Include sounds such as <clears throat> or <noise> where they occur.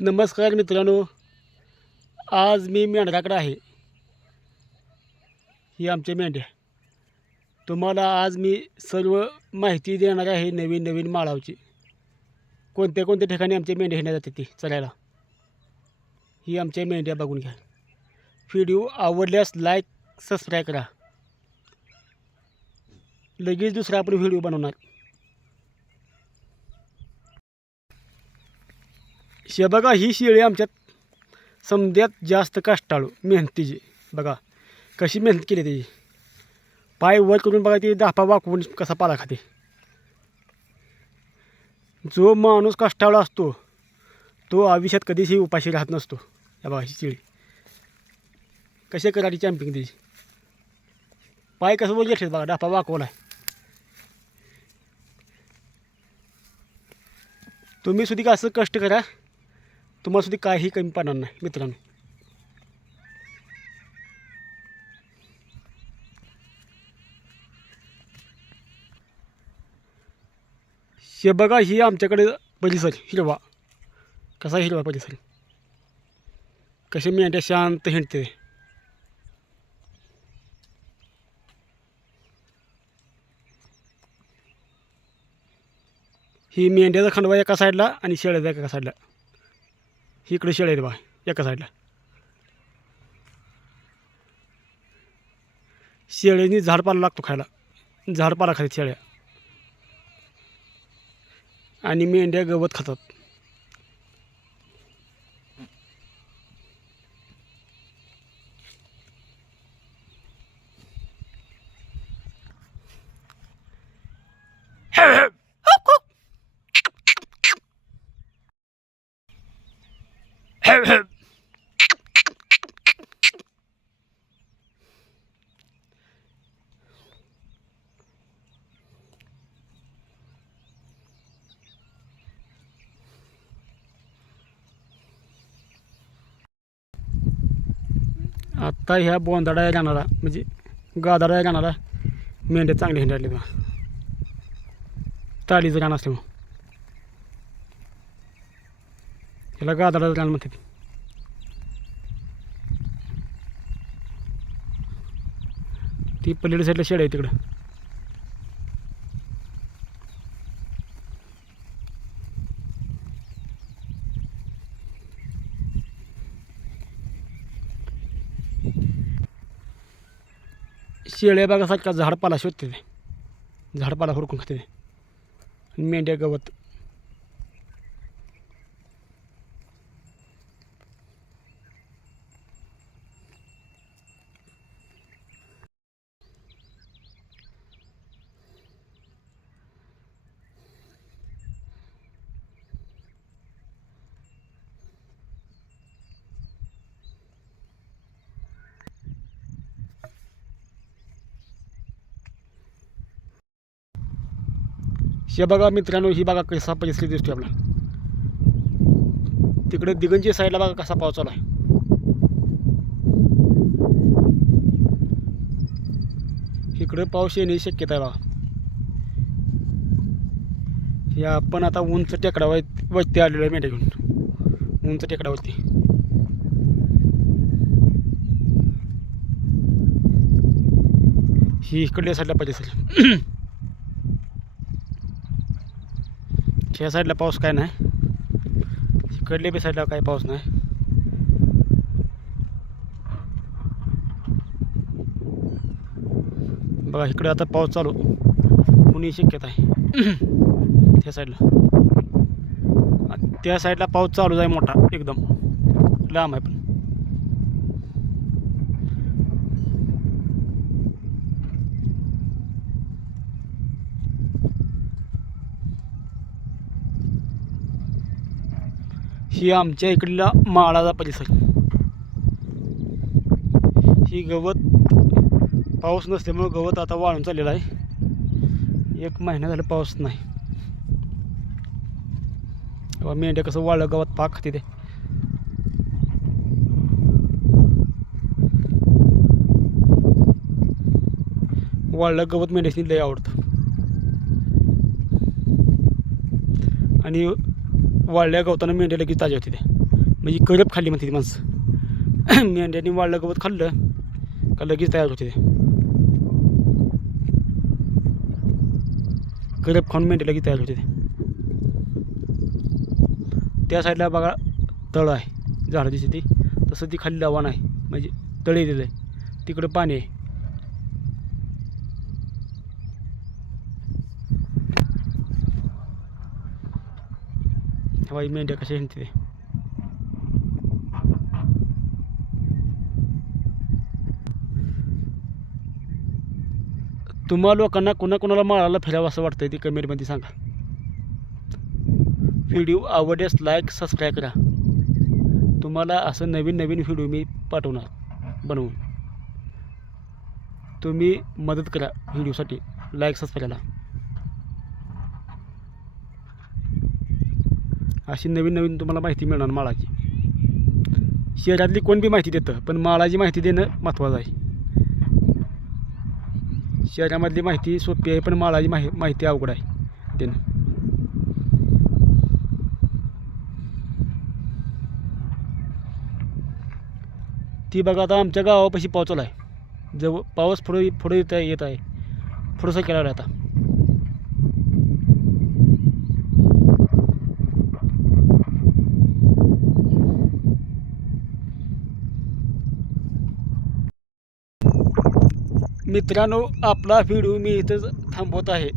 नमस्कार मित्रांनो आज मी मेंढराकडे आहे. ही आमच्या मेंढ्या. तुम्हाला आज मी सर्व माहिती देणार आहे नवीन नवीन माळावची. कोणत्या कोणत्या ठिकाणी आमच्या मेंढ्या येण्यात जाते ती चरायला ही आमच्या मेंढ्या बघून घ्या. व्हिडिओ आवडल्यास लाईक सबस्क्राईब करा. लगेच दुसरा आपण व्हिडिओ बनवणार. शे बघा ही शेळी आमच्यात समध्यात जास्त कष्टाळू मेहनतीची. बघा कशी मेहनत केली त्याची. पाय वर करून बघा ती दापा वाकवून कसा पाला खाते. जो माणूस कष्टाळू असतो तो आयुष्यात कधीचही उपाशी राहत नसतो. या बघा ही शेळी. कसे करायची चॅम्पिंग त्याची. पाय कसं वर घेतले बघा डापा वाकवला तुम्ही सुद्धा असं कष्ट करा तुम्हाला सुद्धा काही कमी पाणार नाही मित्रांनो. हे बघा ही आमच्याकडे परिसर हिरवा. कसा हिरवा परिसर? कसे मेंढ्या शांत हिंडते. ही मेंढ्याचा खंडवा एका साईडला आणि शेळ्याचा एका साईडला. ही इकडे शेळ्या आहेत बा एका साईडला. शेळ्यांनी झाडपाला लागतो खायला. झाडपाला खातात शेळ्या. आणि मेंढ्या गवत खातात. आत्ता ह्या बोंदाडा जाणारा. म्हणजे गादाडा जाणारा. मेंढ्या चांगली हिंडायले बा तालीचं असते असल्यामुळं. ह्याला गादाडाचं गाणं म्हणतात. ती पलीकडे साईडला शेड आहे तिकडं. शेळ्या बागासारखा झाडपाला शोधते ते. झाडपाला हुडकून खाते ते. आणि मेंढ्या गवत. हे बघा मित्रांनो ही बघा कसा परिस्थिती दिसतो आपला. तिकडे दिगंजी साईडला बघा कसा पाऊस चालू आहे. इकडे पाऊस येण्याची शक्यता आहे बघा. हे आपण आता उंच टेकडावर वरती आलेलो आहे मेंढ्या घेऊन. उंच टेकडावरती ही इकडल्या साईडला पाहिजे सर ह्या साईडला पाऊस काय नाही. इकडले बी साईडला काही पाऊस नाही. बघा इकडे आता पाऊस चालू. होण्याची शक्यता आहे. <clears throat> त्या साईडला. त्या साईडला पाऊस चालू आहे मोठा एकदम. लांब आहे पण. ही आमच्या इकडला माळाचा परिसर. ही गवत पाऊस नसल्यामुळं गवत आता वाळून चाललेलं आहे. एक महिना झाला पाऊस नाही. तेव्हा मेंढ्या कसं वाळलं गवत पाक खाते वाळलं गवत मेंढ्यासनी लय आवडतं. आणि वाळल्या गवतानं मेंढ्या लगेच ताज्या होते ते म्हणजे करप खाल्ली म्हणते ती माणसं. <clears throat> मेंढ्यांनी वाळलं गवत खाल्लं का लगेच तयार होते ते. करप खाऊन मेंढ्या लगेच तयार होते ते. त्या साईडला बघा तळ आहे. झाडं शेती तसं ती खाली लावण आहे. म्हणजे तळे दिलं आहे तिकडं पाणी आहे. हवाई मेंढ्या कशा हिंडते ते? तुम्हा लोकांना कुणा कुणाला माळाला फिरावं असं वाटतंय ते कमेंटमध्ये सांगा. व्हिडिओ आवडल्यास लाईक सबस्क्राईब करा. तुम्हाला असं नवीन नवीन व्हिडिओ मी पाठवणार बनवून. तुम्ही मदत करा व्हिडिओसाठी. लाईक सबस्क्राईबला अशी नवीन नवीन तुम्हाला माहिती मिळणार माळाची. शहरातली कोण बी माहिती देतं पण माळाची माहिती देणं महत्त्वाचं आहे. शहरामधली माहिती सोपी आहे पण माळाची माहि माहिती अवघड आहे देणं. ती बघा आता आमच्या गावापाशी पाऊस आहे. जवळ पाऊस पुढे पुढे येत आहे येत आहे. पुढंसं केला आता. मित्रांनो आपला व्हिडिओ मी इथंच थांबवत आहे.